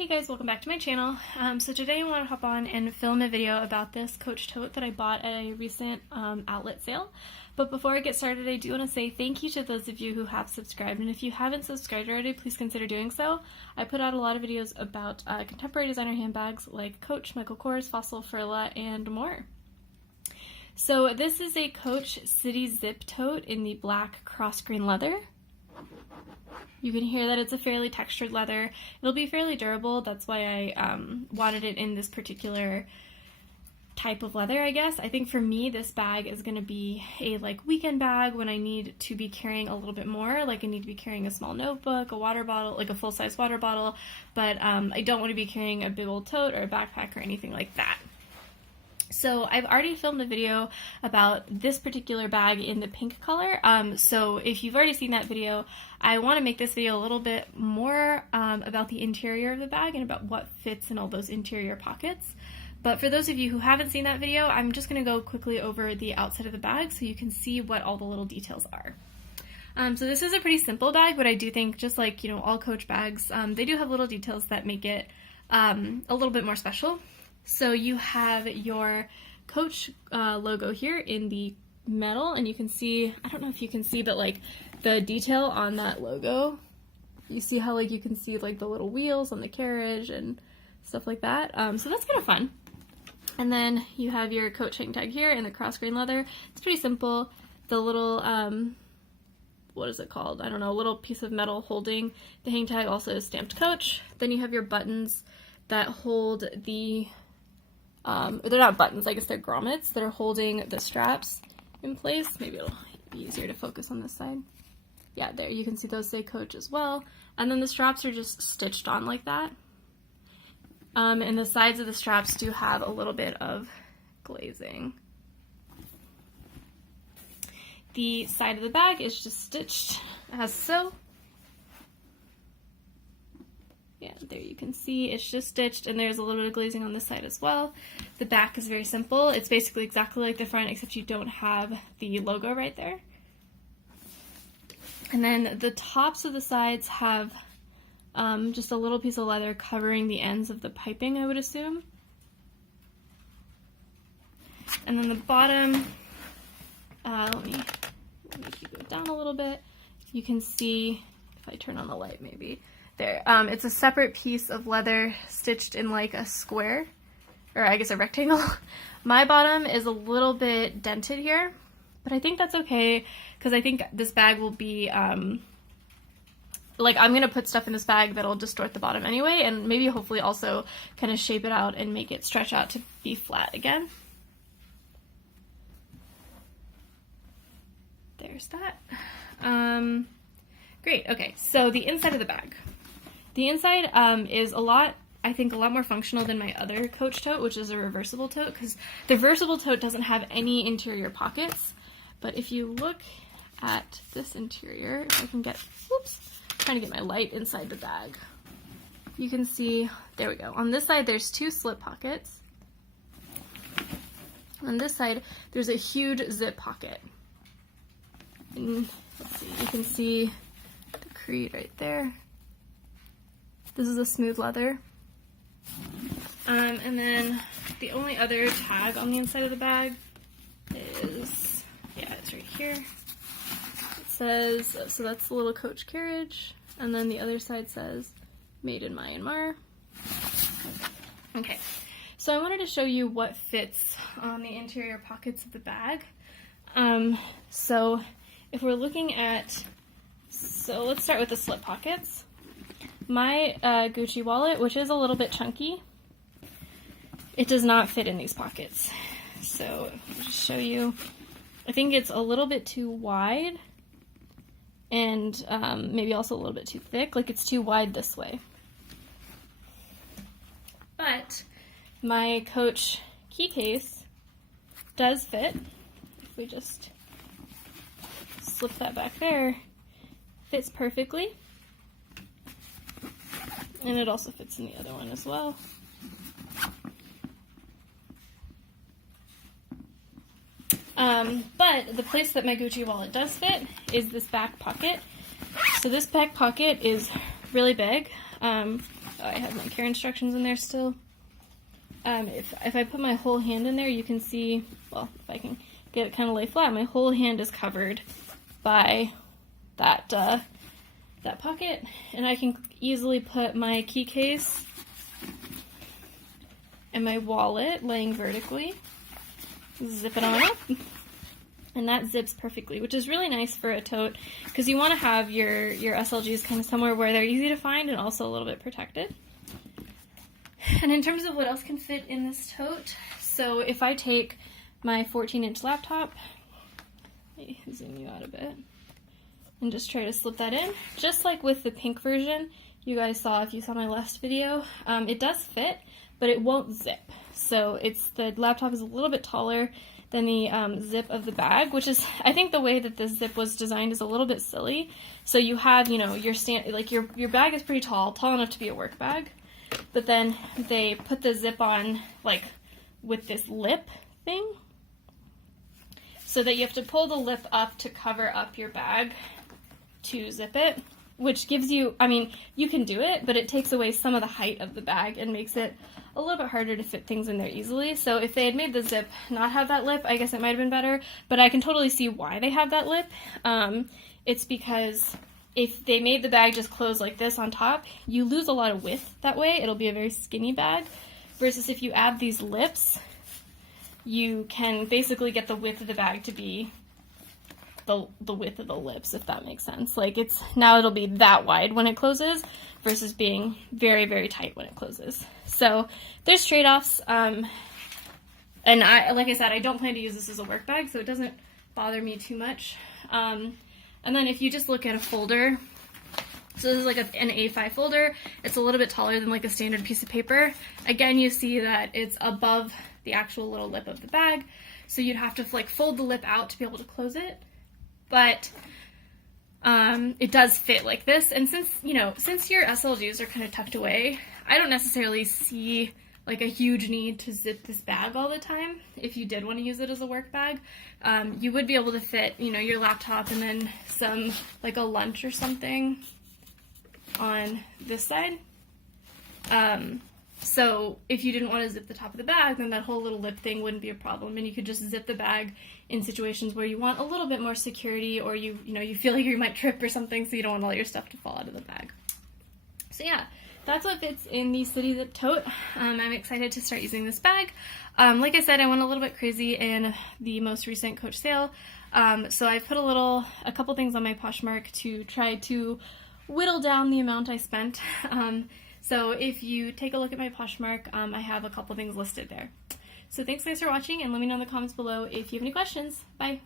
Hey guys, welcome back to my channel. So today I want to hop on and film a video about this Coach tote that I bought at a recent outlet sale. But before I get started, I do want to say thank you to those of you who have subscribed, and if you haven't subscribed already, please consider doing so. I put out a lot of videos about contemporary designer handbags like Coach, Michael Kors, Fossil, Furla, and more. So this is a Coach City Zip tote in the black crossgrain leather. You can hear that it's a fairly textured leather. It'll be fairly durable. That's why I wanted it in this particular type of leather, I guess. I think for me, this bag is going to be a weekend bag when I need to be carrying a little bit more. Like I need to be carrying a small notebook, a water bottle, like a full-size water bottle, but I don't want to be carrying a big old tote or a backpack or anything like that. So I've already filmed a video about this particular bag in the pink color, so if you've already seen that video, I want to make this video a little bit more about the interior of the bag and about what fits in all those interior pockets. But for those of you who haven't seen that video, I'm just going to go quickly over the outside of the bag so you can see what all the little details are. So this is a pretty simple bag, but I do think just like, all Coach bags, they do have little details that make it a little bit more special. So you have your Coach logo here in the metal, and you can see, I don't know if you can see, but the detail on that logo, you see how you can see the little wheels on the carriage and stuff like that. So that's kind of fun. And then you have your Coach hang tag here in the crossgrain leather. It's pretty simple. The little, what is it called? I don't know, a little piece of metal holding the hang tag also is stamped Coach. Then you have your buttons that hold the they're not buttons, I guess they're grommets that are holding the straps in place. Maybe it'll be easier to focus on this side. Yeah, there, you can see those say Coach as well. And then the straps are just stitched on like that. And the sides of the straps do have a little bit of glazing. The side of the bag is just stitched as so. Yeah, there you can see it's just stitched, and there's a little bit of glazing on this side as well. The back is very simple. It's basically exactly like the front, except you don't have the logo right there. And then the tops of the sides have just a little piece of leather covering the ends of the piping, I would assume. And then the bottom, let me keep it down a little bit. You can see, if I turn on the light maybe, there. It's a separate piece of leather stitched in a square, or I guess a rectangle. My bottom is a little bit dented here, but I think that's okay because I think this bag will be, I'm going to put stuff in this bag that'll distort the bottom anyway, and maybe hopefully also kind of shape it out and make it stretch out to be flat again. There's that. Great, okay, so the inside of the bag. The inside is I think a lot more functional than my other Coach tote, which is a reversible tote, because the reversible tote doesn't have any interior pockets. But if you look at this interior, if I can get, trying to get my light inside the bag, you can see, there we go. On this side, there's 2 slit pockets. On this side, there's a huge zip pocket. And let's see, you can see the crease right there. This is a smooth leather. And then the only other tag on the inside of the bag is, yeah, it's right here. It says, so that's the little Coach carriage, and then the other side says, Made in Myanmar. Okay, so I wanted to show you what fits on the interior pockets of the bag. So if we're looking at, so let's start with the slit pockets. My Gucci wallet, which is a little bit chunky, it does not fit in these pockets. So I'll just show you. I think it's a little bit too wide, and maybe also a little bit too thick. It's too wide this way. But my Coach key case does fit. If we just slip that back there, fits perfectly. And it also fits in the other one as well. But the place that my Gucci wallet does fit is this back pocket. So this back pocket is really big. Oh, I have my care instructions in there still. If I put my whole hand in there, you can see, well, if I can get it kind of lay flat, my whole hand is covered by that pocket, and I can easily put my key case and my wallet laying vertically, zip it on up, and that zips perfectly, which is really nice for a tote because you want to have your SLGs kind of somewhere where they're easy to find and also a little bit protected. And in terms of what else can fit in this tote, so if I take my 14-inch laptop, let me zoom you out a bit, and just try to slip that in, just like with the pink version you guys saw if you saw my last video, it does fit, but it won't zip. So the laptop is a little bit taller than the zip of the bag, which is, I think the way that this zip was designed is a little bit silly. So you have, you know, your bag is pretty tall enough to be a work bag, but then they put the zip on like with this lip thing, so that you have to pull the lip up to cover up your bag to zip it, which gives you, I mean, you can do it, but it takes away some of the height of the bag and makes it a little bit harder to fit things in there easily. So if they had made the zip not have that lip, I guess it might have been better, but I can totally see why they have that lip. It's because if they made the bag just close like this on top, you lose a lot of width that way. It'll be a very skinny bag, versus if you add these lips, you can basically get the width of the bag to be the width of the lips, if that makes sense. Like now it'll be that wide when it closes versus being very, very tight when it closes. So there's trade-offs, and like I said, I don't plan to use this as a work bag, so it doesn't bother me too much. And then if you just look at a folder, so this is like an A5 folder, it's a little bit taller than like a standard piece of paper. Again, you see that it's above the actual little lip of the bag, so you'd have to like fold the lip out to be able to close it. But it does fit like this, and since your SLGs are kind of tucked away, I don't necessarily see like a huge need to zip this bag all the time. If you did want to use it as a work bag, you would be able to fit, your laptop and then some, like a lunch or something on this side. So if you didn't want to zip the top of the bag, then that whole little lip thing wouldn't be a problem, and you could just zip the bag in situations where you want a little bit more security, or you feel like you might trip or something, so you don't want all your stuff to fall out of the bag. So yeah, that's what fits in the City Zip tote. I'm excited to start using this bag. Like I said, I went a little bit crazy in the most recent Coach sale, so I put a couple things on my Poshmark to try to whittle down the amount I spent. So if you take a look at my Poshmark, I have a couple things listed there. So thanks guys for watching, and let me know in the comments below if you have any questions. Bye!